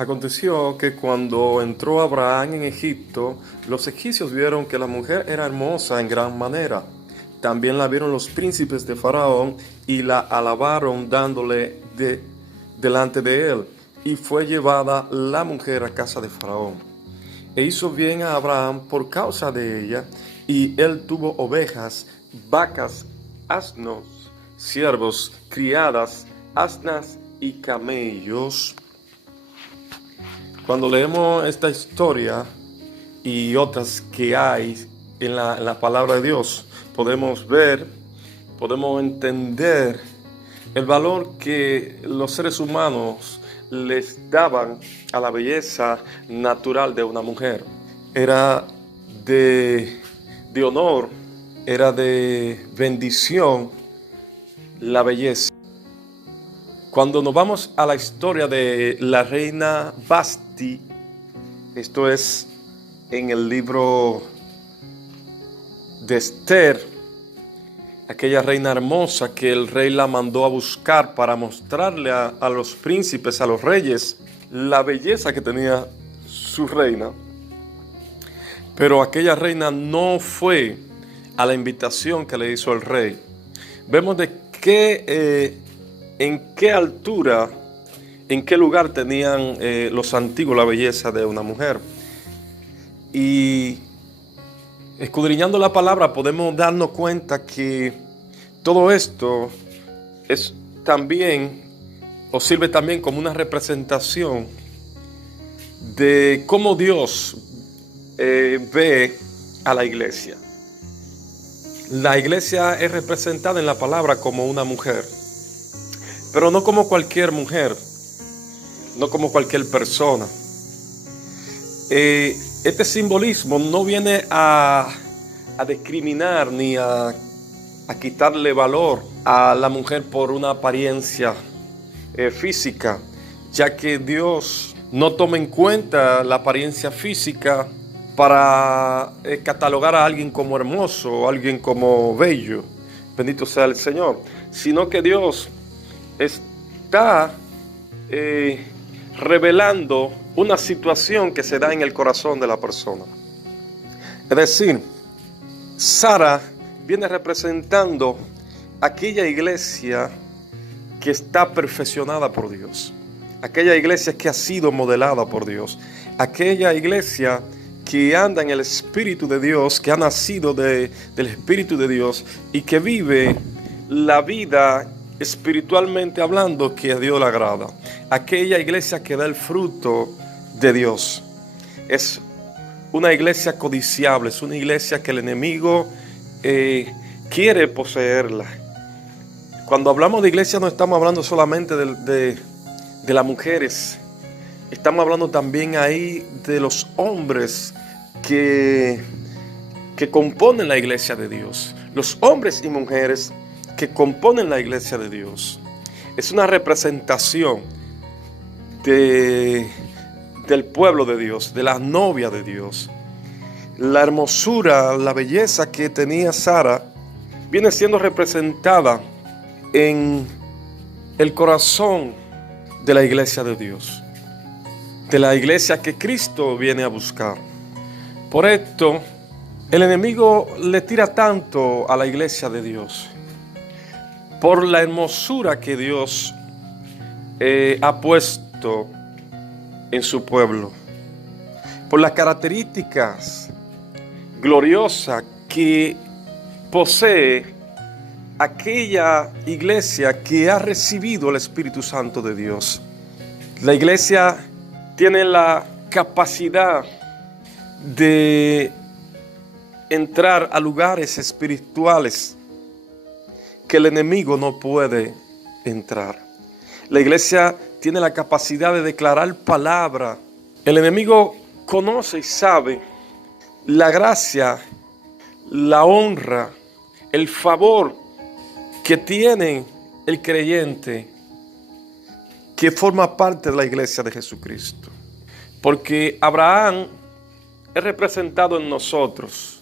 Aconteció que cuando entró Abraham en Egipto, los egipcios vieron que la mujer era hermosa en gran manera. También la vieron los príncipes de Faraón y la alabaron delante de él. Y fue llevada la mujer a casa de Faraón. E hizo bien a Abraham por causa de ella, y él tuvo ovejas, vacas, asnos, siervos, criadas, asnas y camellos. Cuando leemos esta historia y otras que hay en la palabra de Dios, podemos entender el valor que los seres humanos les daban a la belleza natural de una mujer. Era de honor, era de bendición la belleza. Cuando nos vamos a la historia de la reina Vasti, esto es en el libro de Esther, aquella reina hermosa que el rey la mandó a buscar para mostrarle a los príncipes, a los reyes, la belleza que tenía su reina. Pero aquella reina no fue a la invitación que le hizo el rey. Vemos en qué altura, en qué lugar tenían los antiguos la belleza de una mujer. Y escudriñando la palabra podemos darnos cuenta que todo esto es también, o sirve también como una representación de cómo Dios ve a la iglesia. La iglesia es representada en la palabra como una mujer, pero no como cualquier mujer, no como cualquier persona. Este simbolismo no viene a discriminar ni a quitarle valor a la mujer por una apariencia física, ya que Dios no toma en cuenta la apariencia física para catalogar a alguien como hermoso o alguien como bello, bendito sea el Señor, sino que Dios está revelando una situación que se da en el corazón de la persona. Es decir, Sara viene representando aquella iglesia que está perfeccionada por Dios, aquella iglesia que ha sido modelada por Dios, aquella iglesia que anda en el Espíritu de Dios, que ha nacido del Espíritu de Dios y que vive la vida espiritualmente hablando que a Dios le agrada. Aquella iglesia que da el fruto de Dios. Es una iglesia codiciable, es una iglesia que el enemigo quiere poseerla. Cuando hablamos de iglesia no estamos hablando solamente de las mujeres, estamos hablando también ahí de los hombres que componen la iglesia de Dios, los hombres y mujeres que componen la iglesia de Dios. Es una representación del pueblo de Dios, de la novia de Dios. La hermosura, la belleza que tenía Sara viene siendo representada en el corazón de la iglesia de Dios, de la iglesia que Cristo viene a buscar. Por esto, el enemigo le tira tanto a la iglesia de Dios, por la hermosura que Dios ha puesto en su pueblo, por las características gloriosas que posee aquella iglesia que ha recibido el Espíritu Santo de Dios. La iglesia tiene la capacidad de entrar a lugares espirituales que el enemigo no puede entrar. La iglesia tiene la capacidad de declarar palabra. El enemigo conoce y sabe la gracia, la honra, el favor que tiene el creyente que forma parte de la iglesia de Jesucristo. Porque Abraham es representado en nosotros.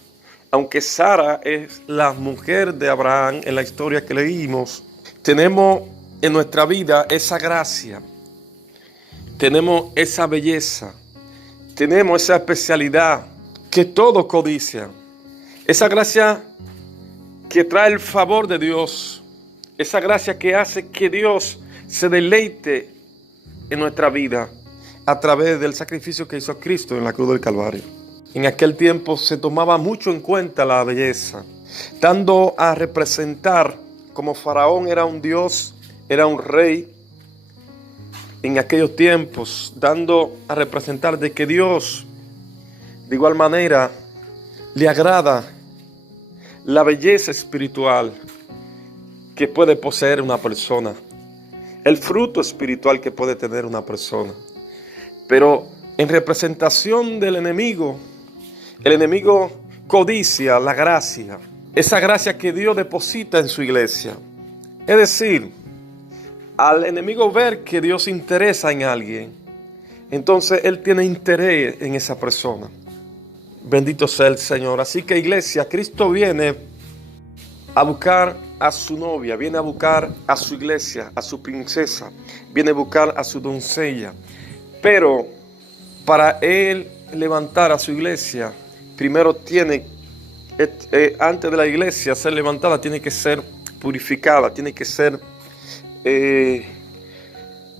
Aunque Sara es la mujer de Abraham en la historia que leímos, tenemos en nuestra vida esa gracia tenemos esa belleza, tenemos esa especialidad que todos codician, esa gracia que trae el favor de Dios, esa gracia que hace que Dios se deleite en nuestra vida a través del sacrificio que hizo Cristo en la cruz del Calvario. En aquel tiempo se tomaba mucho en cuenta la belleza, dando a representar como Faraón era un dios, era un rey en aquellos tiempos, dando a representar de que Dios de igual manera le agrada la belleza espiritual que puede poseer una persona, el fruto espiritual que puede tener una persona. Pero en representación del enemigo, el enemigo codicia la gracia, esa gracia que Dios deposita en su iglesia. Es decir, al enemigo ver que Dios se interesa en alguien, entonces él tiene interés en esa persona. Bendito sea el Señor. Así que, iglesia, Cristo viene a buscar a su novia, viene a buscar a su iglesia, a su princesa, viene a buscar a su doncella. Pero para él levantar a su iglesia, primero tiene, antes de la iglesia ser levantada, tiene que ser purificada, tiene que ser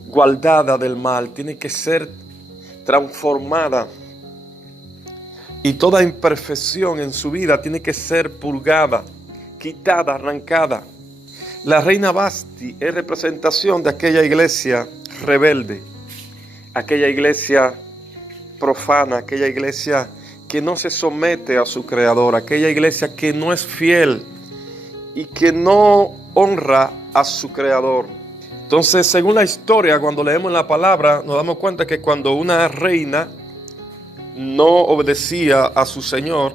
guardada del mal, tiene que ser transformada. Y toda imperfección en su vida tiene que ser purgada, quitada, arrancada. La reina Vasti es representación de aquella iglesia rebelde, aquella iglesia profana, aquella iglesia que no se somete a su creador, aquella iglesia que no es fiel y que no honra a su creador. Entonces, según la historia, cuando leemos la palabra, nos damos cuenta que cuando una reina no obedecía a su señor,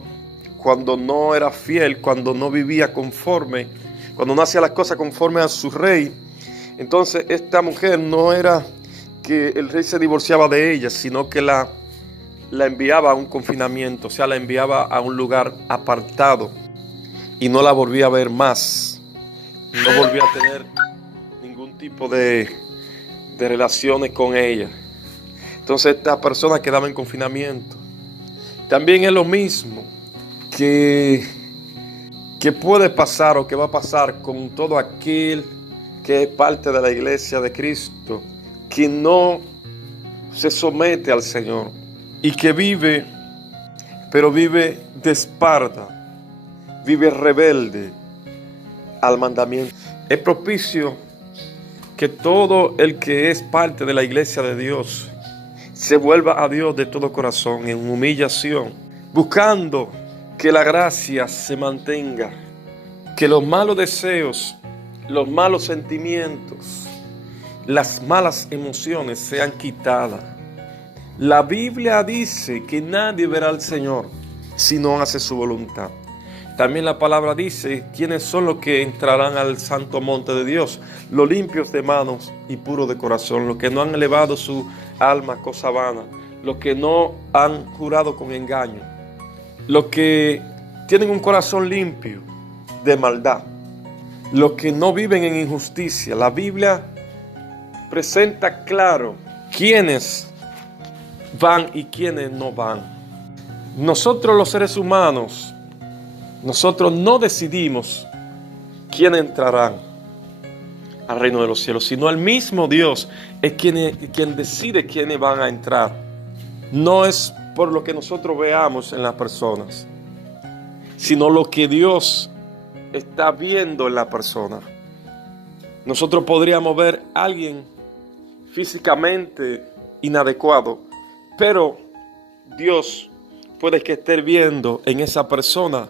cuando no era fiel, cuando no vivía conforme, cuando no hacía las cosas conforme a su rey, entonces esta mujer no era que el rey se divorciaba de ella, sino que la enviaba a un confinamiento, o sea, la enviaba a un lugar apartado y no la volvía a ver más, no volvía a tener ningún tipo de relaciones con ella. Entonces esta persona quedaba en confinamiento. También es lo mismo que puede pasar o que va a pasar con todo aquel que es parte de la iglesia de Cristo, que no se somete al Señor y que vive, pero vive de espalda, vive rebelde al mandamiento. Es propicio que todo el que es parte de la iglesia de Dios se vuelva a Dios de todo corazón, en humillación, buscando que la gracia se mantenga, que los malos deseos, los malos sentimientos, las malas emociones sean quitadas. La Biblia dice que nadie verá al Señor si no hace su voluntad. También la palabra dice quiénes son los que entrarán al santo monte de Dios: los limpios de manos y puros de corazón, los que no han elevado su alma a cosa vana, los que no han jurado con engaño, los que tienen un corazón limpio de maldad, los que no viven en injusticia. La Biblia presenta claro quiénes van y quiénes no van. Nosotros los seres humanos, nosotros no decidimos quién entrarán al reino de los cielos, sino el mismo Dios es quien decide quiénes van a entrar. No es por lo que nosotros veamos en las personas, sino lo que Dios está viendo en la persona. Nosotros podríamos ver a alguien físicamente inadecuado, pero Dios puede que esté viendo en esa persona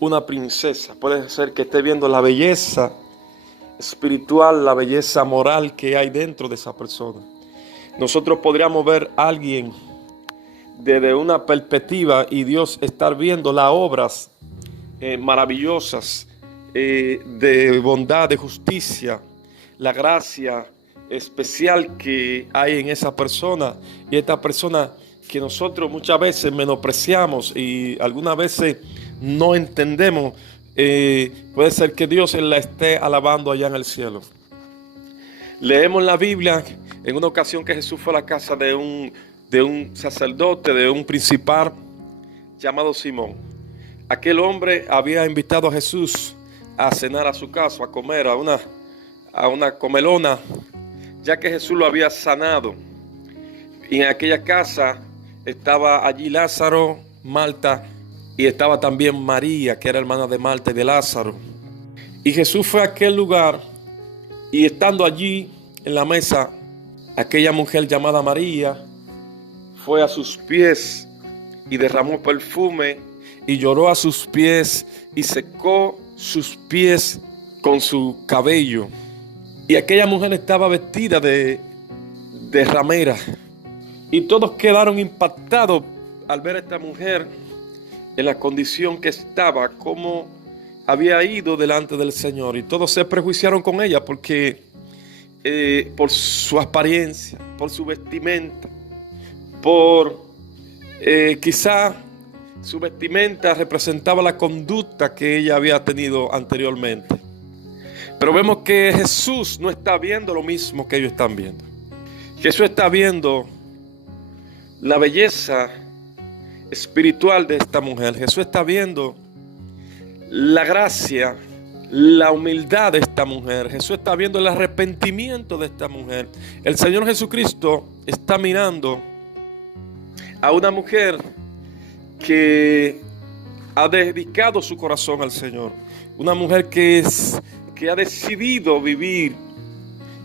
una princesa. Puede ser que esté viendo la belleza espiritual, la belleza moral que hay dentro de esa persona. Nosotros podríamos ver a alguien desde una perspectiva y Dios estar viendo las obras maravillosas de bondad, de justicia, la gracia especial que hay en esa persona, y esta persona que nosotros muchas veces menospreciamos y algunas veces no entendemos. Puede ser que Dios la esté alabando allá en el cielo. Leemos la Biblia en una ocasión que Jesús fue a la casa de un sacerdote, de un principal llamado Simón. Aquel hombre había invitado a Jesús a cenar a su casa, a comer a una comelona, ya que Jesús lo había sanado. Y en aquella casa estaba allí Lázaro, Marta, y estaba también María, que era hermana de Marta y de Lázaro. Y Jesús fue a aquel lugar, y estando allí en la mesa, aquella mujer llamada María fue a sus pies y derramó perfume y lloró a sus pies y secó sus pies con su cabello. Y aquella mujer estaba vestida de ramera. Y todos quedaron impactados al ver a esta mujer en la condición que estaba, cómo había ido delante del Señor. Y todos se prejuiciaron con ella porque por su apariencia, por su vestimenta, quizá su vestimenta representaba la conducta que ella había tenido anteriormente. Pero vemos que Jesús no está viendo lo mismo que ellos están viendo. Jesús está viendo la belleza espiritual de esta mujer. Jesús está viendo la gracia, la humildad de esta mujer. Jesús está viendo el arrepentimiento de esta mujer. El Señor Jesucristo está mirando a una mujer que ha dedicado su corazón al Señor. Una mujer que ha decidido vivir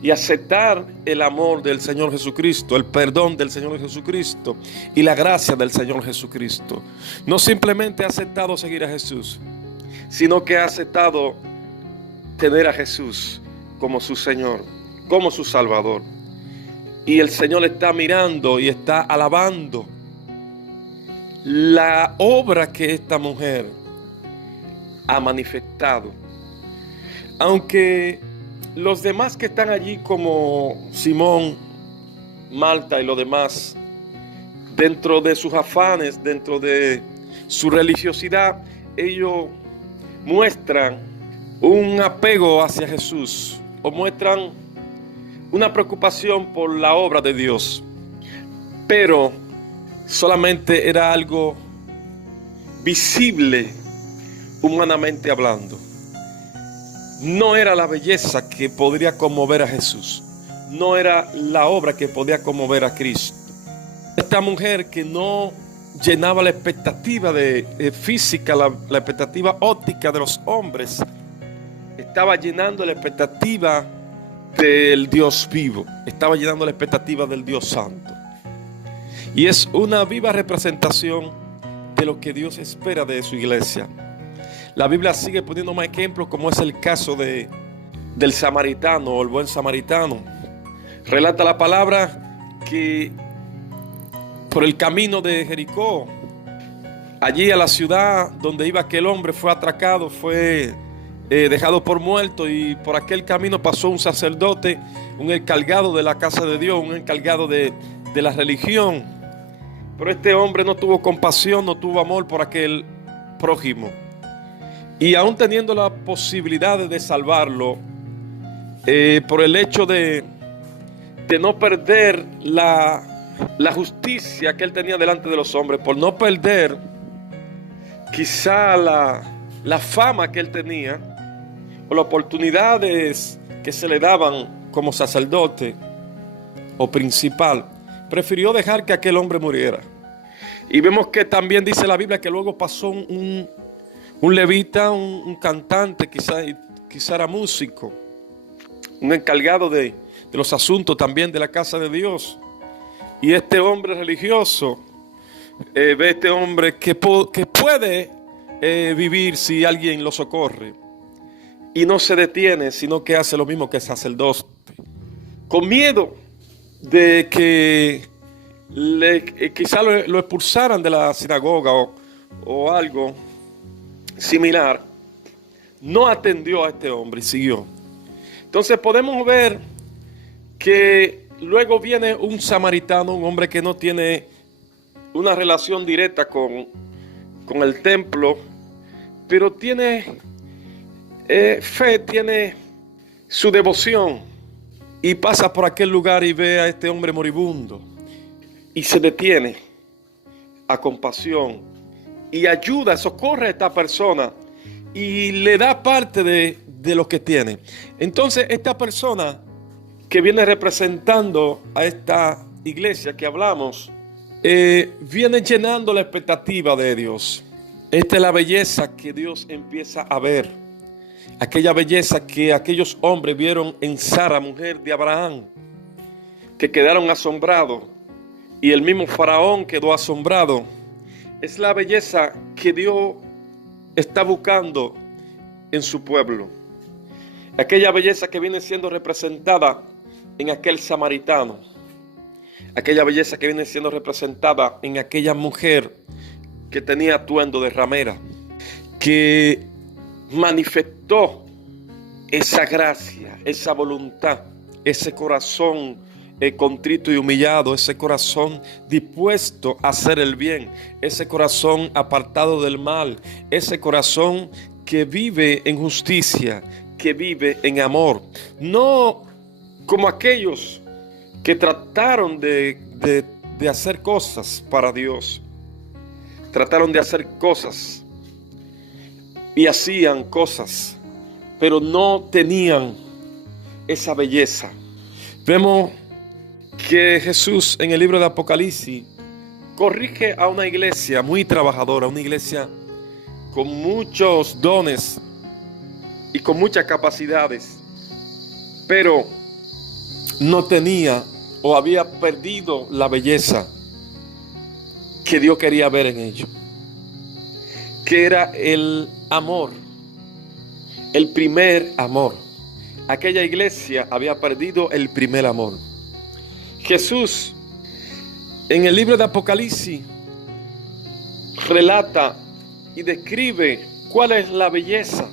y aceptar el amor del Señor Jesucristo, el perdón del Señor Jesucristo y la gracia del Señor Jesucristo. No simplemente ha aceptado seguir a Jesús, sino que ha aceptado tener a Jesús como su Señor, como su Salvador. Y el Señor está mirando y está alabando la obra que esta mujer ha manifestado. Aunque los demás que están allí, como Simón, Marta y los demás, dentro de sus afanes, dentro de su religiosidad, ellos muestran un apego hacia Jesús o muestran una preocupación por la obra de Dios, pero solamente era algo visible humanamente hablando. No era la belleza que podría conmover a Jesús, no era la obra que podía conmover a Cristo. Esta mujer que no llenaba la expectativa física, la expectativa óptica de los hombres, estaba llenando la expectativa del Dios vivo, estaba llenando la expectativa del Dios santo. Y es una viva representación de lo que Dios espera de su iglesia. La Biblia sigue poniendo más ejemplos, como es el caso del samaritano o el buen samaritano. Relata la palabra que por el camino de Jericó, allí a la ciudad donde iba aquel hombre, fue atracado, fue dejado por muerto, y por aquel camino pasó un sacerdote, un encargado de la casa de Dios, un encargado de la religión. Pero este hombre no tuvo compasión, no tuvo amor por aquel prójimo. Y aún teniendo la posibilidad de salvarlo, por el hecho de no perder la justicia que él tenía delante de los hombres, por no perder quizá la fama que él tenía, o las oportunidades que se le daban como sacerdote o principal, prefirió dejar que aquel hombre muriera. Y vemos que también dice la Biblia que luego pasó un levita, un cantante, quizá era músico, un encargado de los asuntos también de la casa de Dios. Y este hombre religioso ve a este hombre que puede vivir si alguien lo socorre, y no se detiene, sino que hace lo mismo que el sacerdote, con miedo de que quizá lo expulsaran de la sinagoga o algo similar. No atendió a este hombre y siguió. Entonces podemos ver que luego viene un samaritano, un hombre que no tiene una relación directa con el templo, pero tiene fe, tiene su devoción y pasa por aquel lugar y ve a este hombre moribundo y se detiene a compasión y ayuda, socorre a esta persona y le da parte de lo que tiene. Entonces esta persona que viene representando a esta iglesia que hablamos, viene llenando la expectativa de Dios. Esta es la belleza que Dios empieza a ver. Aquella belleza que aquellos hombres vieron en Sara, mujer de Abraham, que quedaron asombrados, y el mismo faraón quedó asombrado. Es la belleza que Dios está buscando en su pueblo. Aquella belleza que viene siendo representada en aquel samaritano. Aquella belleza que viene siendo representada en aquella mujer que tenía atuendo de ramera, que manifestó esa gracia, esa voluntad, ese corazón contrito y humillado, ese corazón dispuesto a hacer el bien, ese corazón apartado del mal, ese corazón que vive en justicia, que vive en amor. No como aquellos que trataron de hacer cosas para Dios, trataron de hacer cosas y hacían cosas, pero no tenían esa belleza. Vemos que Jesús en el libro de Apocalipsis corrige a una iglesia muy trabajadora, una iglesia con muchos dones y con muchas capacidades, pero no tenía o había perdido la belleza que Dios quería ver en ellos, que era el amor, el primer amor. Aquella iglesia había perdido el primer amor. Jesús en el libro de Apocalipsis relata y describe cuál es la belleza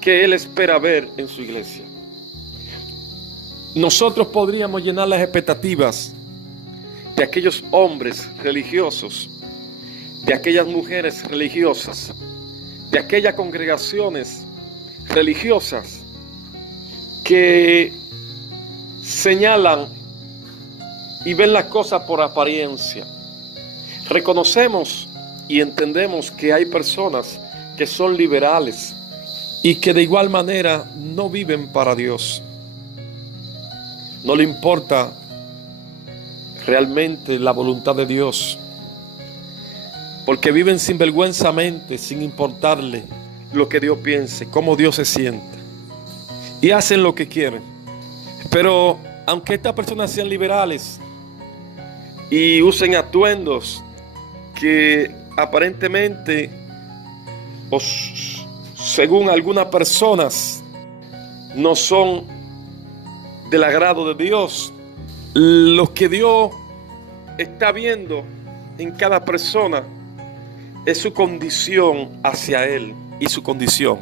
que Él espera ver en su iglesia. Nosotros podríamos llenar las expectativas de aquellos hombres religiosos, de aquellas mujeres religiosas, de aquellas congregaciones religiosas que señalan y ven las cosas por apariencia. Reconocemos y entendemos que hay personas que son liberales y que de igual manera no viven para Dios. No le importa realmente la voluntad de Dios, porque viven sinvergüenzamente, sin importarle lo que Dios piense, cómo Dios se siente, y hacen lo que quieren. Pero aunque estas personas sean liberales y usen atuendos que aparentemente o según algunas personas no son del agrado de Dios, lo que Dios está viendo en cada persona es su condición hacia Él y su condición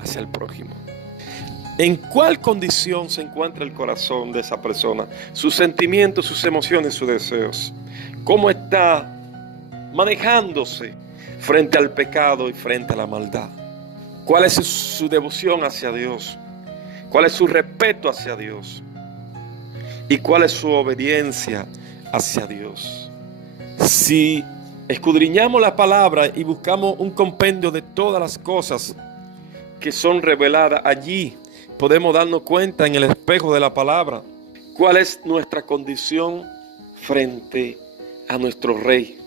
hacia el prójimo. ¿En cuál condición se encuentra el corazón de esa persona? Sus sentimientos, sus emociones, sus deseos. ¿Cómo está manejándose frente al pecado y frente a la maldad? ¿Cuál es su devoción hacia Dios? ¿Cuál es su respeto hacia Dios? ¿Y cuál es su obediencia hacia Dios? Si escudriñamos la palabra y buscamos un compendio de todas las cosas que son reveladas allí, podemos darnos cuenta en el espejo de la palabra cuál es nuestra condición frente a nuestro Rey.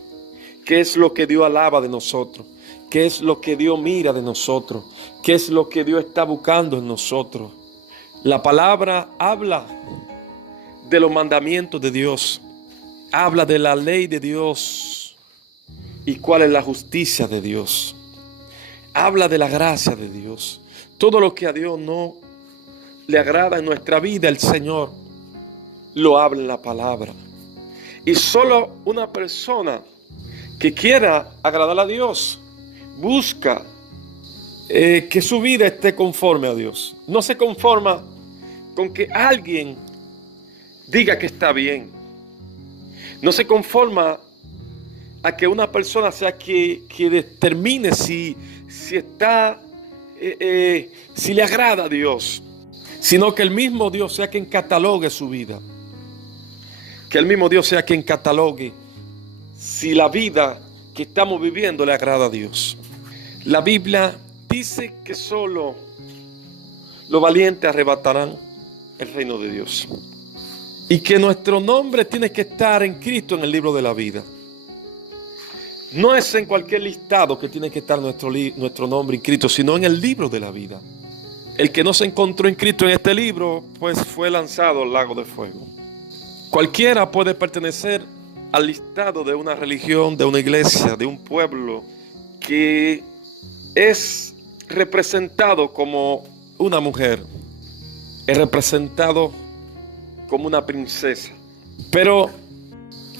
¿Qué es lo que Dios alaba de nosotros? ¿Qué es lo que Dios mira de nosotros? ¿Qué es lo que Dios está buscando en nosotros? La palabra habla de los mandamientos de Dios, habla de la ley de Dios y cuál es la justicia de Dios. Habla de la gracia de Dios. Todo lo que a Dios no le agrada en nuestra vida, el Señor lo habla en la palabra. Y solo una persona que quiera agradar a Dios busca que su vida esté conforme a Dios. No se conforma con que alguien diga que está bien. No se conforma a que una persona sea que determine si está, si le agrada a Dios. sino que el mismo Dios sea quien catalogue su vida. Que el mismo Dios sea quien catalogue si la vida que estamos viviendo le agrada a Dios. La Biblia dice que solo los valientes arrebatarán el reino de Dios. Y que nuestro nombre tiene que estar en Cristo en el libro de la vida. No es en cualquier listado que tiene que estar nuestro nombre inscrito, sino en el libro de la vida. El que no se encontró inscrito en este libro, pues fue lanzado al lago de fuego. Cualquiera puede pertenecer al listado de una religión, de una iglesia, de un pueblo que es representado como una mujer, es representado como una princesa. Pero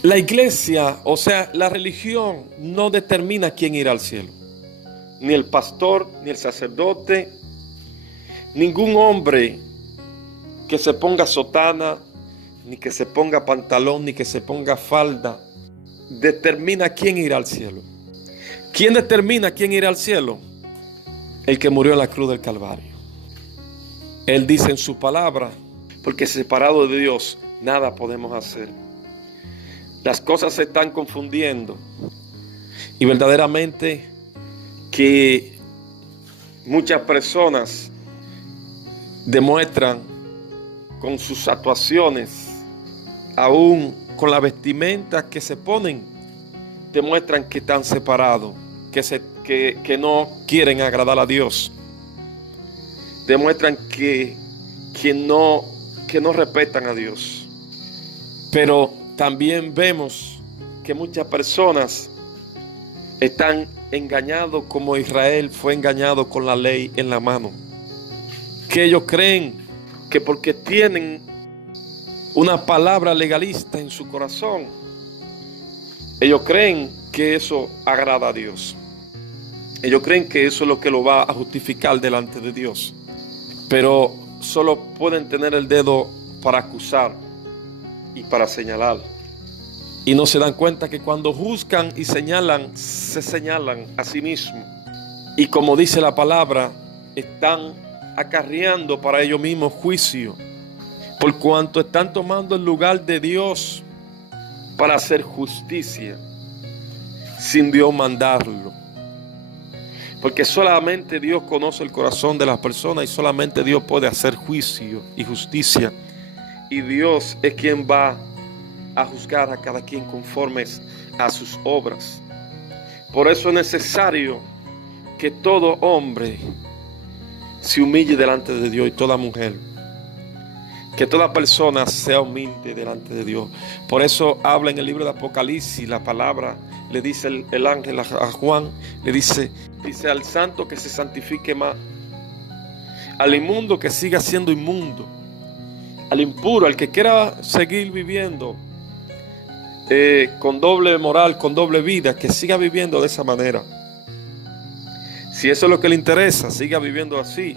la iglesia, o sea, la religión no determina quién irá al cielo. Ni el pastor, ni el sacerdote, ningún hombre que se ponga sotana, ni que se ponga pantalón, ni que se ponga falda, determina quién irá al cielo. ¿Quién determina quién irá al cielo? El que murió en la cruz del Calvario. Él dice en su palabra, porque separado de Dios nada podemos hacer. Las cosas se están confundiendo y verdaderamente que muchas personas demuestran con sus actuaciones, aún con la vestimenta que se ponen, demuestran que están separados, que no quieren agradar a Dios. Demuestran que no respetan a Dios. Pero también vemos que muchas personas están engañados como Israel fue engañado con la ley en la mano. Que ellos creen que porque tienen una palabra legalista en su corazón, ellos creen que eso agrada a Dios. Ellos creen que eso es lo que lo va a justificar delante de Dios. Pero solo pueden tener el dedo para acusar y para señalar. Y no se dan cuenta que cuando juzgan y señalan, se señalan a sí mismos. Y como dice la palabra, están acarreando para ellos mismos juicio, por cuanto están tomando el lugar de Dios para hacer justicia, sin Dios mandarlo. Porque solamente Dios conoce el corazón de las personas y solamente Dios puede hacer juicio y justicia. Y Dios es quien va a juzgar a cada quien conforme a sus obras. Por eso es necesario que todo hombre se humille delante de Dios y toda mujer. Que toda persona sea humilde delante de Dios. Por eso habla en el libro de Apocalipsis, la palabra, le dice el ángel a Juan, le dice al santo que se santifique más, al inmundo que siga siendo inmundo, al impuro, al que quiera seguir viviendo con doble moral, con doble vida, que siga viviendo de esa manera. Si eso es lo que le interesa, siga viviendo así.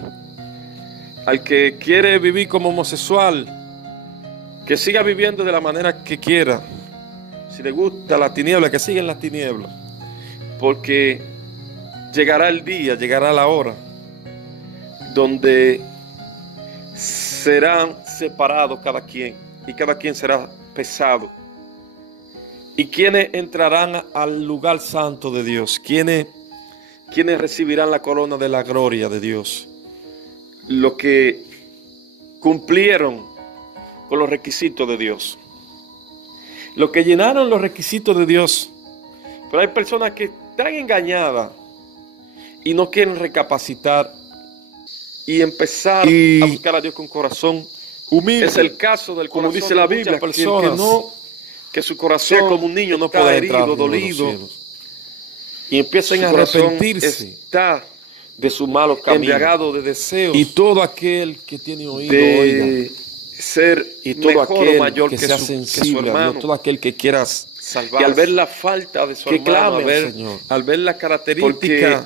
Al que quiere vivir como homosexual, que siga viviendo de la manera que quiera. Si le gusta la tiniebla, que siga en la tiniebla. Porque llegará el día, llegará la hora donde serán separados cada quien y cada quien será pesado. ¿Y quiénes entrarán al lugar santo de Dios? ¿Quiénes recibirán la corona de la gloria de Dios? Los que cumplieron con los requisitos de Dios. Los que llenaron los requisitos de Dios. Pero hay personas que están engañadas y no quieren recapacitar y empezar a buscar a Dios con corazón humilde. Es el caso del corazón, como dice la Biblia, que su corazón como un niño no puede herido, dolido, y empiezan a arrepentirse, está de su malo camino, embriagado de deseos, y todo aquel que tiene oído oiga, ser y todo mejor aquel mayor que sea sensible que su hermano, todo aquel que quiera salvarse, y al ver la falta de su hermano, al ver las características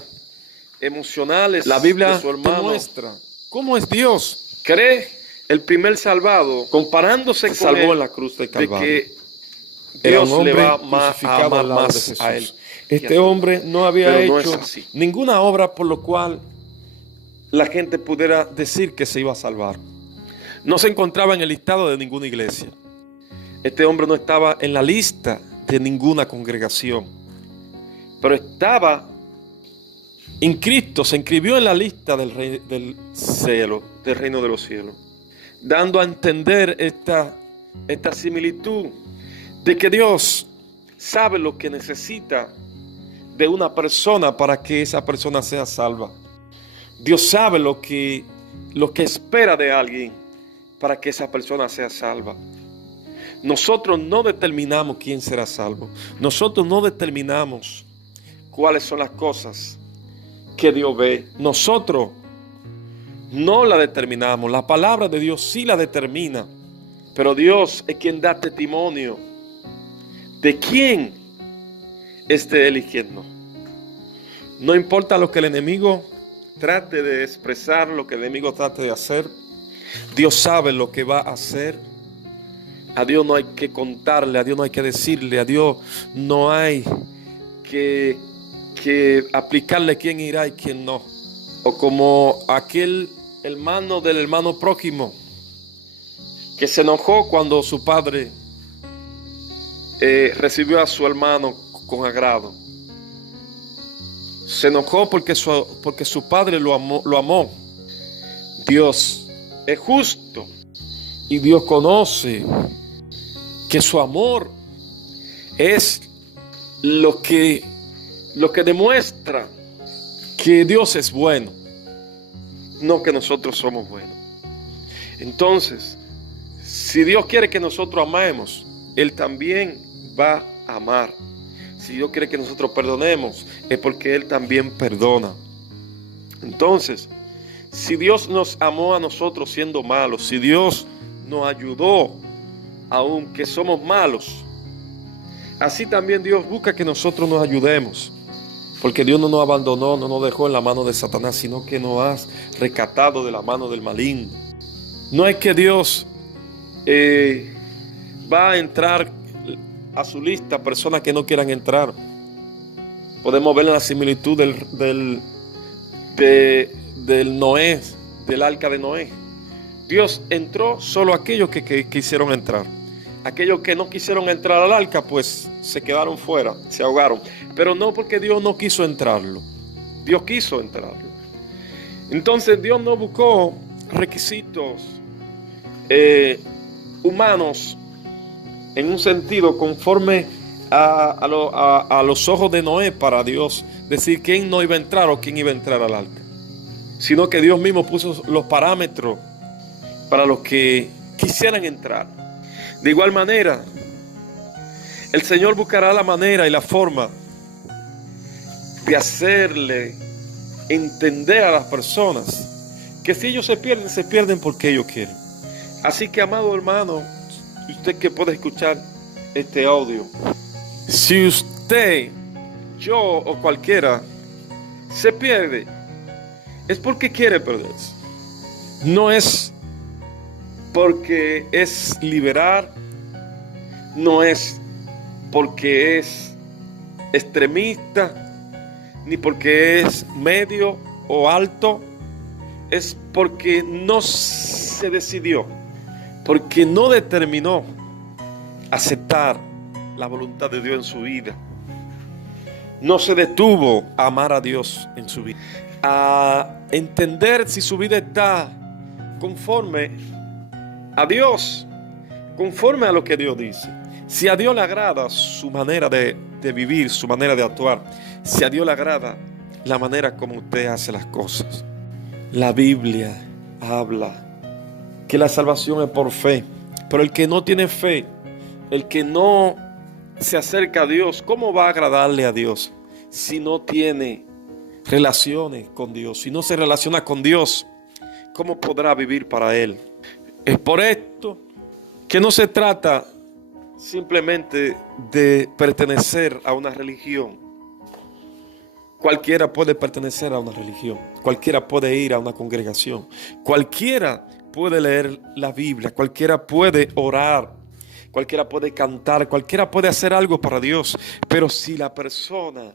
emocionales, la Biblia de su hermano, te muestra cómo es Dios. Cree el primer salvado, comparándose con salvó él, en la cruz del Calvario, de que Dios le va a amar más a él. Este hombre no había hecho ninguna obra por lo cual la gente pudiera decir que se iba a salvar. No se encontraba en el listado de ninguna iglesia. Este hombre no estaba en la lista de ninguna congregación, pero estaba en Cristo, se inscribió en la lista del cielo, del reino de los cielos, dando a entender esta similitud de que Dios sabe lo que necesita de una persona para que esa persona sea salva. Dios sabe lo que espera de alguien para que esa persona sea salva. Nosotros no determinamos quién será salvo. Nosotros no determinamos cuáles son las cosas que Dios ve. Nosotros no la determinamos. La palabra de Dios sí la determina. Pero Dios es quien da testimonio de quién esté eligiendo. No importa lo que el enemigo trate de expresar, lo que el enemigo trate de hacer. Dios sabe lo que va a hacer. A Dios no hay que contarle, a Dios no hay que decirle, a Dios no hay que aplicarle quién irá y quién no. O como aquel hermano del hermano prójimo que se enojó cuando su padre recibió a su hermano con agrado. Se enojó porque su padre lo amó. Dios es justo y Dios conoce que su amor es lo que demuestra que Dios es bueno, no que nosotros somos buenos. Entonces, si Dios quiere que nosotros amemos, Él también va a amar. Si Dios quiere que nosotros perdonemos, es porque Él también perdona. Entonces, si Dios nos amó a nosotros siendo malos, si Dios nos ayudó aunque somos malos, así también Dios busca que nosotros nos ayudemos. Porque Dios no nos abandonó, no nos dejó en la mano de Satanás, sino que nos ha rescatado de la mano del maligno. No es que Dios va a entrar a su lista personas que no quieran entrar. Podemos ver la similitud del Noé, del arca de Noé. Dios entró solo a aquellos que quisieron entrar. Aquellos que no quisieron entrar al arca, pues se quedaron fuera, se ahogaron. Pero no porque Dios no quiso entrarlo. Dios quiso entrarlo. Entonces Dios no buscó requisitos humanos en un sentido conforme a los ojos de Noé para Dios decir quién no iba a entrar o quién iba a entrar al arca. Sino que Dios mismo puso los parámetros para los que quisieran entrar. De igual manera, el Señor buscará la manera y la forma de hacerle entender a las personas que si ellos se pierden porque ellos quieren. Así que, amado hermano, usted que puede escuchar este audio, si usted, yo o cualquiera se pierde, es porque quiere perderse. No es porque es liberar, no es porque es extremista, ni porque es medio o alto, es porque no se decidió, porque no determinó aceptar la voluntad de Dios en su vida. No se detuvo a amar a Dios en su vida, a entender si su vida está conforme a Dios, conforme a lo que Dios dice. Si a Dios le agrada su manera de vivir, su manera de actuar, si a Dios le agrada la manera como usted hace las cosas. La Biblia habla que la salvación es por fe, pero el que no tiene fe, el que no se acerca a Dios, ¿cómo va a agradarle a Dios si no tiene relaciones con Dios? Si no se relaciona con Dios, ¿cómo podrá vivir para Él? Es por esto que no se trata simplemente de pertenecer a una religión. Cualquiera puede pertenecer a una religión, cualquiera puede ir a una congregación, cualquiera puede leer la Biblia, cualquiera puede orar, cualquiera puede cantar, cualquiera puede hacer algo para Dios, pero si la persona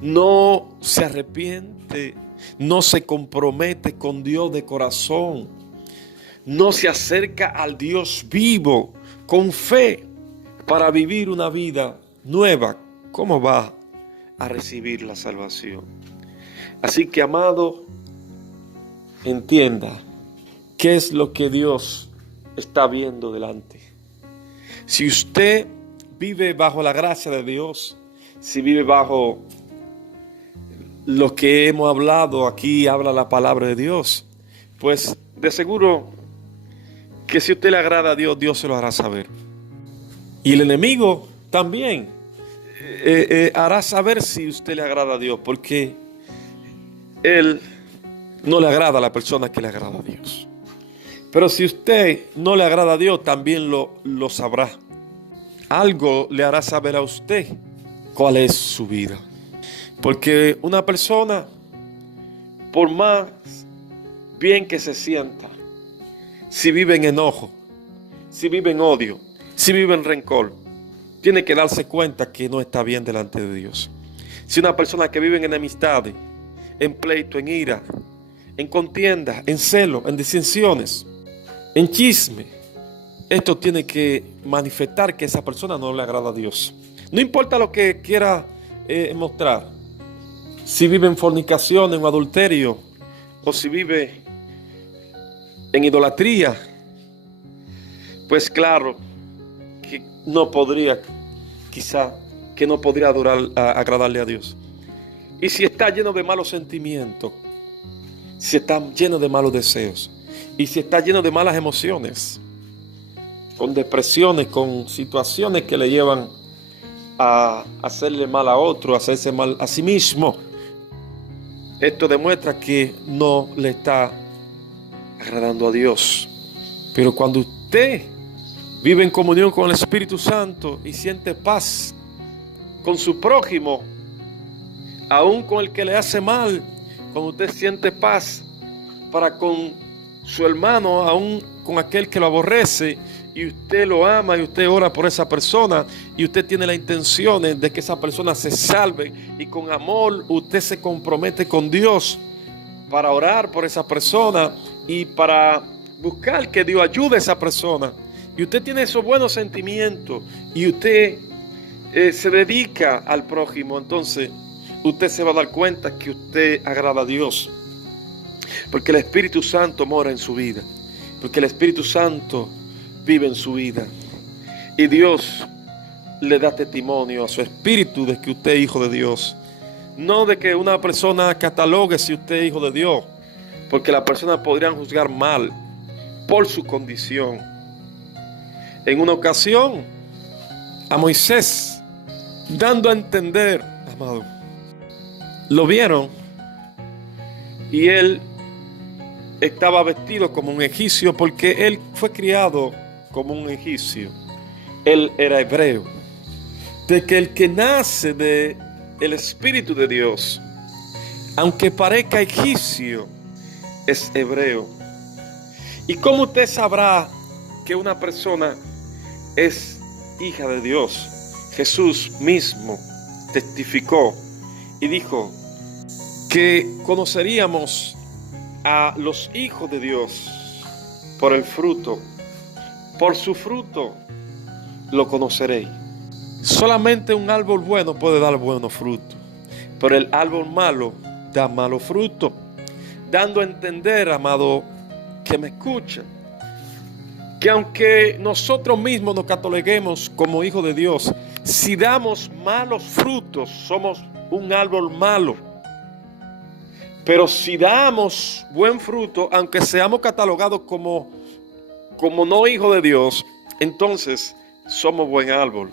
no se arrepiente, no se compromete con Dios de corazón, no se acerca al Dios vivo con fe para vivir una vida nueva, ¿cómo va a recibir la salvación? Así que, amado, entienda qué es lo que Dios está viendo delante. Si usted vive bajo la gracia de Dios, si vive bajo lo que hemos hablado aquí, habla la palabra de Dios, pues de seguro que si usted le agrada a Dios, Dios se lo hará saber. Y el enemigo también hará saber si usted le agrada a Dios, porque él no le agrada a la persona que le agrada a Dios. Pero si usted no le agrada a Dios, también lo sabrá. Algo le hará saber a usted cuál es su vida. Porque una persona, por más bien que se sienta, si vive en enojo, si vive en odio, si vive en rencor, tiene que darse cuenta que no está bien delante de Dios. Si una persona que vive en enemistades, en pleito, en ira, en contienda, en celo, en disensiones, en chisme, esto tiene que manifestar que esa persona no le agrada a Dios. No importa lo que quiera mostrar. Si vive en fornicación, en adulterio, o si vive en idolatría, pues claro que no podría, quizá, que no podría agradarle a Dios. Y si está lleno de malos sentimientos, si está lleno de malos deseos, y si está lleno de malas emociones, con depresiones, con situaciones que le llevan a hacerle mal a otro, a hacerse mal a sí mismo, esto demuestra que no le está agradando a Dios. Pero cuando usted vive en comunión con el Espíritu Santo y siente paz con su prójimo, aún con el que le hace mal, cuando usted siente paz para con su hermano, aún con aquel que lo aborrece, y usted lo ama y usted ora por esa persona y usted tiene la intención de que esa persona se salve, y con amor usted se compromete con Dios para orar por esa persona y para buscar que Dios ayude a esa persona, y usted tiene esos buenos sentimientos y usted se dedica al prójimo, entonces usted se va a dar cuenta que usted agrada a Dios, porque el Espíritu Santo mora en su vida, porque el Espíritu Santo vive en su vida, y Dios le da testimonio a su espíritu de que usted es hijo de Dios. No de que una persona catalogue si usted es hijo de Dios, porque las personas podrían juzgar mal por su condición. En una ocasión, a Moisés, dando a entender, amado, lo vieron y él estaba vestido como un egipcio, porque él fue criado como un egipcio. Él era hebreo. De que el que nace de el Espíritu de Dios, aunque parezca egipcio, es hebreo. ¿Y cómo usted sabrá que una persona es hija de Dios? Jesús mismo testificó y dijo que conoceríamos a los hijos de Dios por el fruto. Por su fruto lo conoceréis. Solamente un árbol bueno puede dar buenos frutos, pero el árbol malo da malo fruto. Dando a entender, amado, que me escucha, que aunque nosotros mismos nos cataloguemos como hijos de Dios, si damos malos frutos, somos un árbol malo. Pero si damos buen fruto, aunque seamos catalogados como no hijos de Dios, entonces somos buen árbol.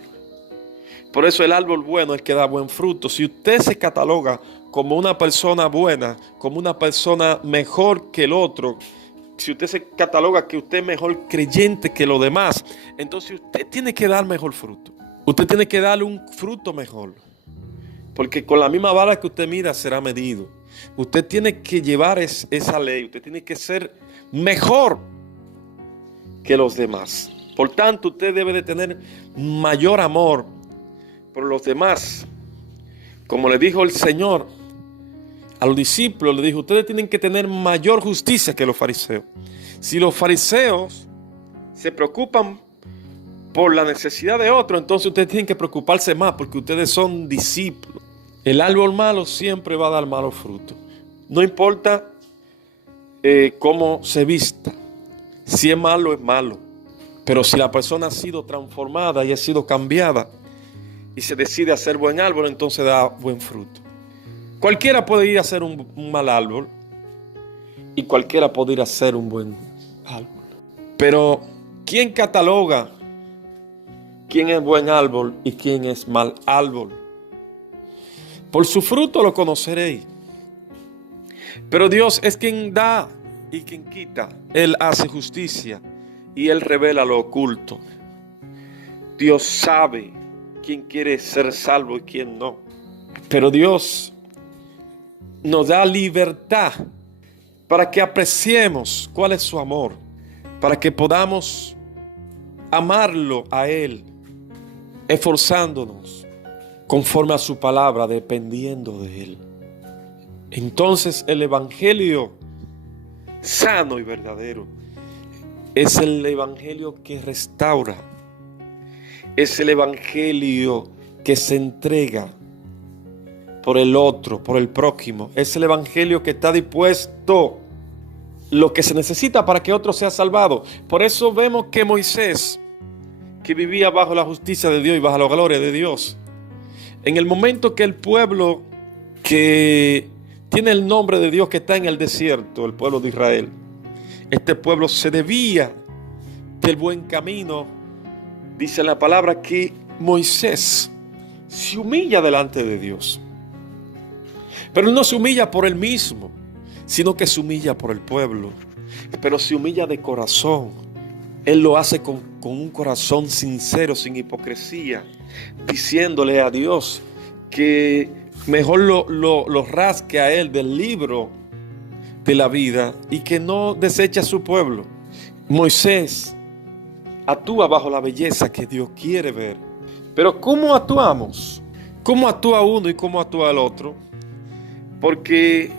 Por eso el árbol bueno es el que da buen fruto. Si usted se cataloga como una persona buena, como una persona mejor que el otro, si usted se cataloga que usted es mejor creyente que los demás, entonces usted tiene que dar mejor fruto. Usted tiene que darle un fruto mejor, porque con la misma vara que usted mida será medido. Usted tiene que llevar esa ley. Usted tiene que ser mejor que los demás. Por tanto, usted debe de tener mayor amor por los demás. Como le dijo el Señor A los discípulos les dijo: ustedes tienen que tener mayor justicia que los fariseos. Si los fariseos se preocupan por la necesidad de otro, entonces ustedes tienen que preocuparse más, porque ustedes son discípulos. El árbol malo siempre va a dar malos frutos. No importa cómo se vista. Si es malo, es malo. Pero si la persona ha sido transformada y ha sido cambiada y se decide a ser buen árbol, entonces da buen fruto. Cualquiera puede ir a ser un mal árbol y cualquiera puede ir a ser un buen árbol. Pero ¿quién cataloga quién es buen árbol y quién es mal árbol? Por su fruto lo conoceréis. Pero Dios es quien da y quien quita. Él hace justicia y Él revela lo oculto. Dios sabe quién quiere ser salvo y quién no. Pero Dios nos da libertad para que apreciemos cuál es su amor, para que podamos amarlo a Él, esforzándonos conforme a su palabra, dependiendo de Él. Entonces el evangelio sano y verdadero es el evangelio que restaura, es el evangelio que se entrega por el otro, por el prójimo. Es el evangelio que está dispuesto lo que se necesita para que otro sea salvado. Por eso vemos que Moisés, que vivía bajo la justicia de Dios y bajo la gloria de Dios, en el momento que el pueblo que tiene el nombre de Dios, que está en el desierto, el pueblo de Israel, este pueblo se desvía del buen camino, dice la palabra que Moisés se humilla delante de Dios. Pero él no se humilla por él mismo, sino que se humilla por el pueblo. Pero se humilla de corazón. Él lo hace con un corazón sincero, sin hipocresía, diciéndole a Dios que mejor lo rasque a él del libro de la vida y que no deseche a su pueblo. Moisés actúa bajo la belleza que Dios quiere ver. Pero ¿cómo actuamos? ¿Cómo actúa uno y cómo actúa el otro? Porque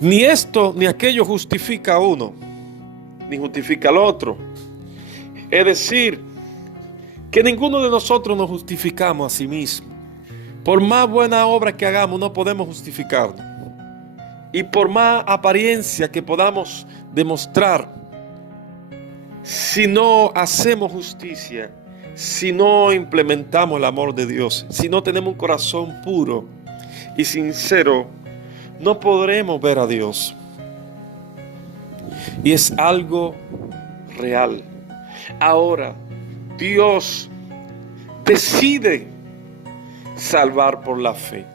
ni esto ni aquello justifica a uno, ni justifica al otro. Es decir, que ninguno de nosotros nos justificamos a sí mismo. Por más buena obra que hagamos, no podemos justificarnos. Y por más apariencia que podamos demostrar, si no hacemos justicia, si no implementamos el amor de Dios, si no tenemos un corazón puro y sincero, no podremos ver a Dios. Y es algo real. Ahora, Dios decide salvar por la fe.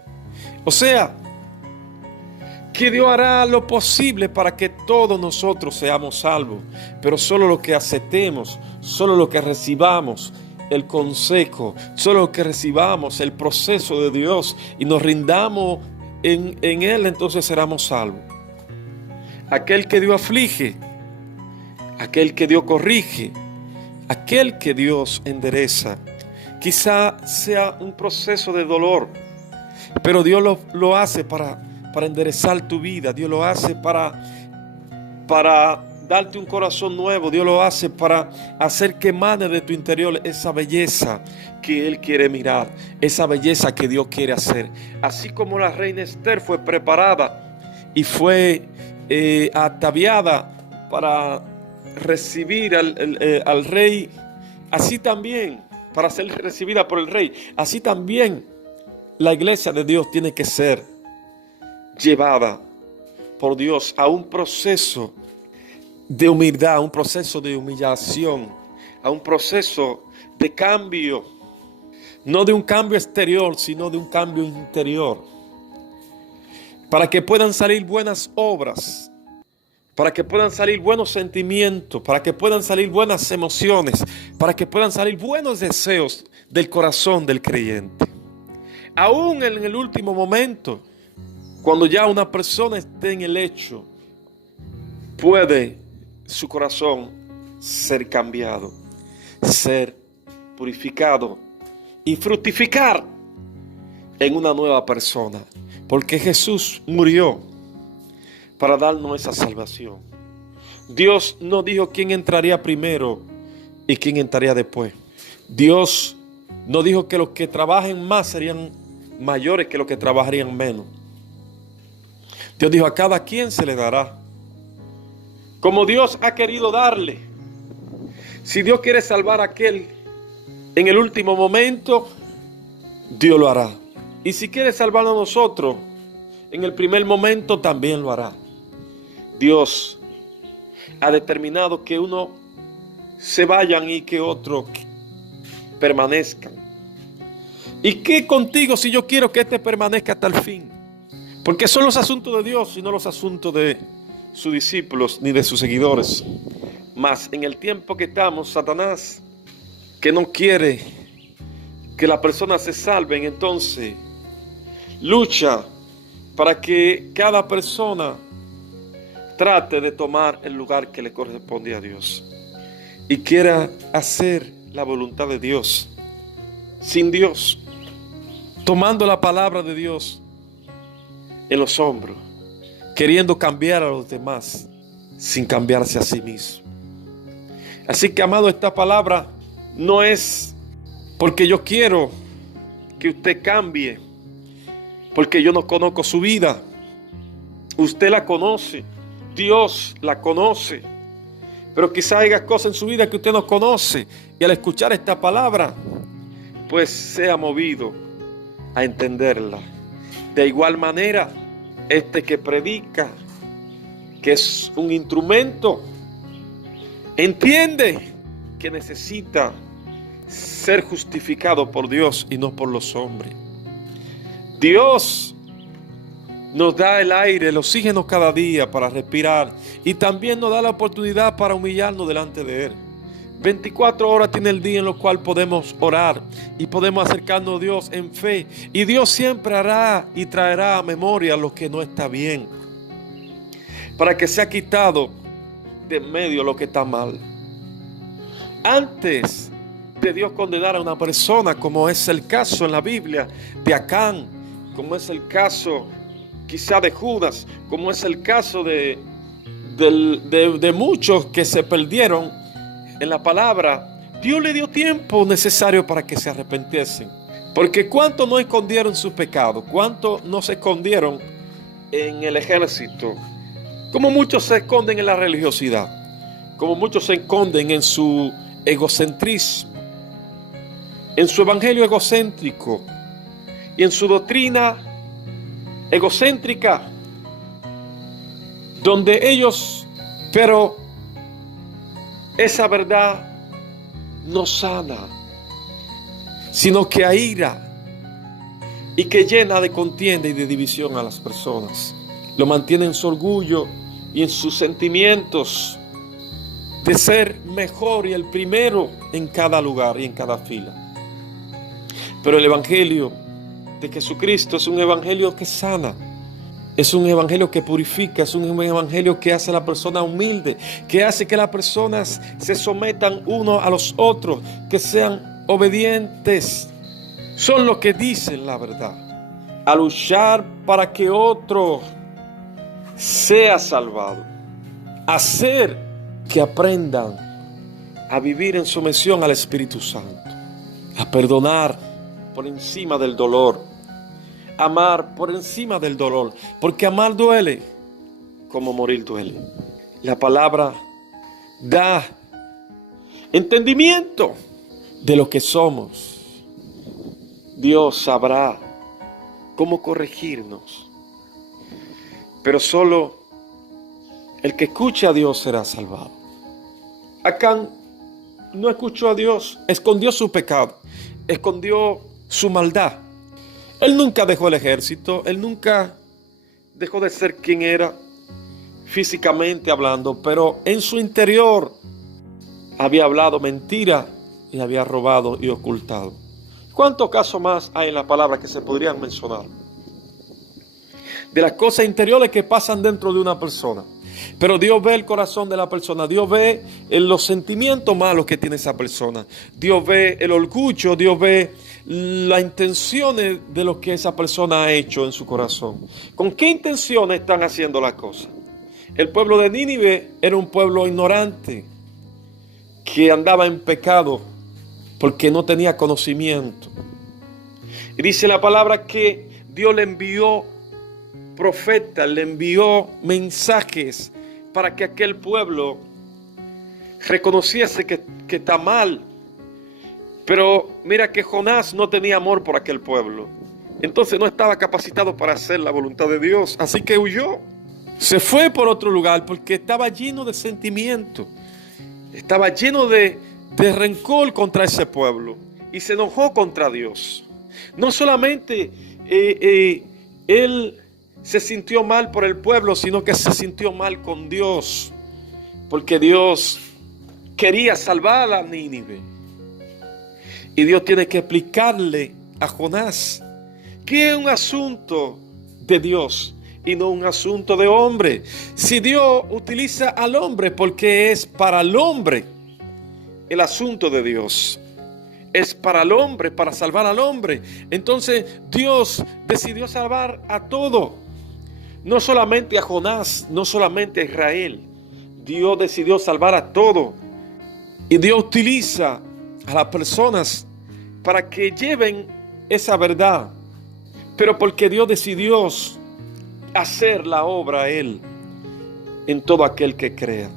O sea, que Dios hará lo posible para que todos nosotros seamos salvos, pero solo lo que aceptemos, solo lo que recibamos el consejo, solo lo que recibamos el proceso de Dios y nos rindamos en Él, entonces seremos salvos. Aquel que Dios aflige, aquel que Dios corrige, aquel que Dios endereza, quizá sea un proceso de dolor, pero Dios lo hace para enderezar tu vida. Dios lo hace para darte un corazón nuevo. Dios lo hace para hacer que emane de tu interior esa belleza que Él quiere mirar, esa belleza que Dios quiere hacer. Así como la reina Esther fue preparada y fue ataviada para recibir al rey, así también, para ser recibida por el rey, así también la iglesia de Dios tiene que ser llevada por Dios a un proceso de humildad, a un proceso de humillación, a un proceso de cambio, no de un cambio exterior, sino de un cambio interior, para que puedan salir buenas obras, para que puedan salir buenos sentimientos, para que puedan salir buenas emociones, para que puedan salir buenos deseos del corazón del creyente. Aún en el último momento, cuando ya una persona esté en el lecho, puede su corazón ser cambiado, ser purificado y fructificar en una nueva persona. Porque Jesús murió para darnos esa salvación. Dios no dijo quién entraría primero y quién entraría después. Dios no dijo que los que trabajen más serían mayores que los que trabajarían menos. Dios dijo, a cada quien se le dará como Dios ha querido darle. Si Dios quiere salvar a aquel en el último momento, Dios lo hará. Y si quiere salvarnos a nosotros en el primer momento, también lo hará. Dios ha determinado que uno se vayan y que otros permanezcan. ¿Y qué contigo si yo quiero que este permanezca hasta el fin? Porque son los asuntos de Dios y no los asuntos de sus discípulos ni de sus seguidores. Mas en el tiempo que estamos, Satanás, que no quiere que las personas se salven, entonces lucha para que cada persona trate de tomar el lugar que le corresponde a Dios y quiera hacer la voluntad de Dios sin Dios, tomando la palabra de Dios en los hombros, queriendo cambiar a los demás sin cambiarse a sí mismo. Así que, amado, esta palabra no es porque yo quiero que usted cambie, porque yo no conozco su vida. Usted la conoce, Dios la conoce, pero quizá haya cosas en su vida que usted no conoce, y al escuchar esta palabra, pues sea movido a entenderla. De igual manera, este que predica, que es un instrumento, entiende que necesita ser justificado por Dios y no por los hombres. Dios nos da el aire, el oxígeno cada día para respirar, y también nos da la oportunidad para humillarnos delante de Él. 24 horas tiene el día en lo cual podemos orar y podemos acercarnos a Dios en fe, y Dios siempre hará y traerá a memoria lo que no está bien, para que sea quitado de en medio lo que está mal. Antes de Dios condenar a una persona, como es el caso en la Biblia de Acán, como es el caso quizá de Judas, como es el caso de muchos que se perdieron en la palabra, Dios le dio tiempo necesario para que se arrepintiesen. Porque ¿cuántos no escondieron sus pecados? ¿Cuántos no se escondieron en el ejército? Como muchos se esconden en la religiosidad, como muchos se esconden en su egocentrismo, en su evangelio egocéntrico y en su doctrina egocéntrica, donde ellos, pero esa verdad no sana, sino que aira y que llena de contienda y de división a las personas. Lo mantiene en su orgullo y en sus sentimientos de ser mejor y el primero en cada lugar y en cada fila. Pero el evangelio de Jesucristo es un evangelio que sana, es un evangelio que purifica, es un evangelio que hace a la persona humilde, que hace que las personas se sometan unos a los otros, que sean obedientes. Son los que dicen la verdad, a luchar para que otro sea salvado, hacer que aprendan a vivir en sumisión al Espíritu Santo, a perdonar por encima del dolor, amar por encima del dolor, porque amar duele como morir duele. La palabra da entendimiento de lo que somos. Dios sabrá cómo corregirnos, pero solo el que escucha a Dios será salvado. Acán no escuchó a Dios, escondió su pecado, escondió su maldad. Él nunca dejó el ejército, él nunca dejó de ser quien era físicamente hablando, pero en su interior había hablado mentira y había robado y ocultado. ¿Cuántos casos más hay en la palabra que se podrían mencionar? De las cosas interiores que pasan dentro de una persona. Pero Dios ve el corazón de la persona, Dios ve los sentimientos malos que tiene esa persona, Dios ve el orgullo, Dios ve las intenciones de lo que esa persona ha hecho en su corazón. ¿Con qué intenciones están haciendo las cosas? El pueblo de Nínive era un pueblo ignorante que andaba en pecado porque no tenía conocimiento. Y dice la palabra que Dios le envió profetas, le envió mensajes para que aquel pueblo reconociese que está mal. Pero mira que Jonás no tenía amor por aquel pueblo. Entonces no estaba capacitado para hacer la voluntad de Dios. Así que huyó. Se fue por otro lugar porque estaba lleno de sentimiento. Estaba lleno de rencor contra ese pueblo. Y se enojó contra Dios. No solamente él se sintió mal por el pueblo, sino que se sintió mal con Dios. Porque Dios quería salvar a Nínive. Y Dios tiene que explicarle a Jonás que es un asunto de Dios y no un asunto de hombre. Si Dios utiliza al hombre, porque es para el hombre el asunto de Dios. Es para el hombre, para salvar al hombre. Entonces Dios decidió salvar a todo. No solamente a Jonás, no solamente a Israel. Dios decidió salvar a todo. Y Dios utiliza a las personas para que lleven esa verdad. Pero porque Dios decidió hacer la obra a Él en todo aquel que crea.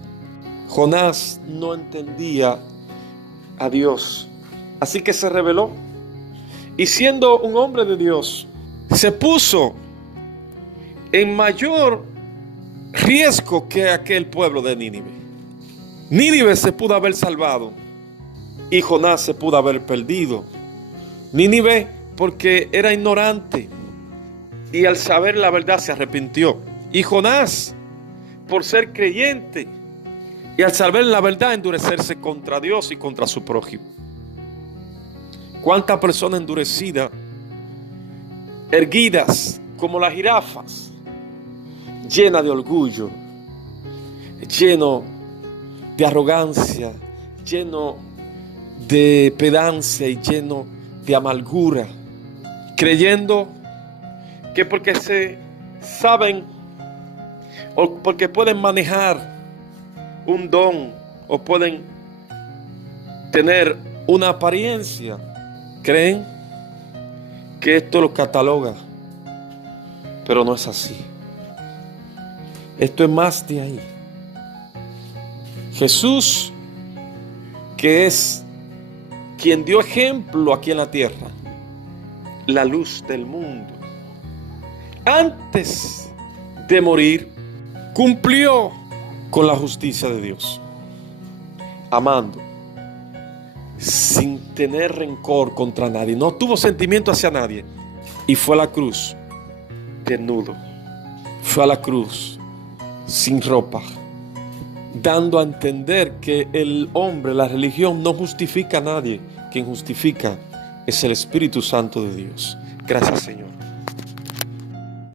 Jonás no entendía a Dios. Así que se rebeló. Y siendo un hombre de Dios, se puso en mayor riesgo que aquel pueblo de Nínive. Nínive se pudo haber salvado y Jonás se pudo haber perdido. Nínive porque era ignorante y al saber la verdad se arrepintió. Y Jonás por ser creyente y al saber la verdad endurecerse contra Dios y contra su prójimo. ¿Cuántas personas endurecidas, erguidas como las jirafas, llenas de orgullo, lleno de arrogancia, lleno de pedancia y lleno de amargura, creyendo que porque se saben o porque pueden manejar un don o pueden tener una apariencia, creen que esto lo cataloga, pero no es así. Esto es más de ahí. Jesús, que es quien dio ejemplo aquí en la tierra, la luz del mundo, antes de morir, cumplió con la justicia de Dios, amando, sin tener rencor contra nadie, no tuvo sentimiento hacia nadie, y fue a la cruz desnudo, fue a la cruz sin ropa, dando a entender que el hombre, la religión no justifica a nadie, quien justifica es el Espíritu Santo de Dios. Gracias, Señor.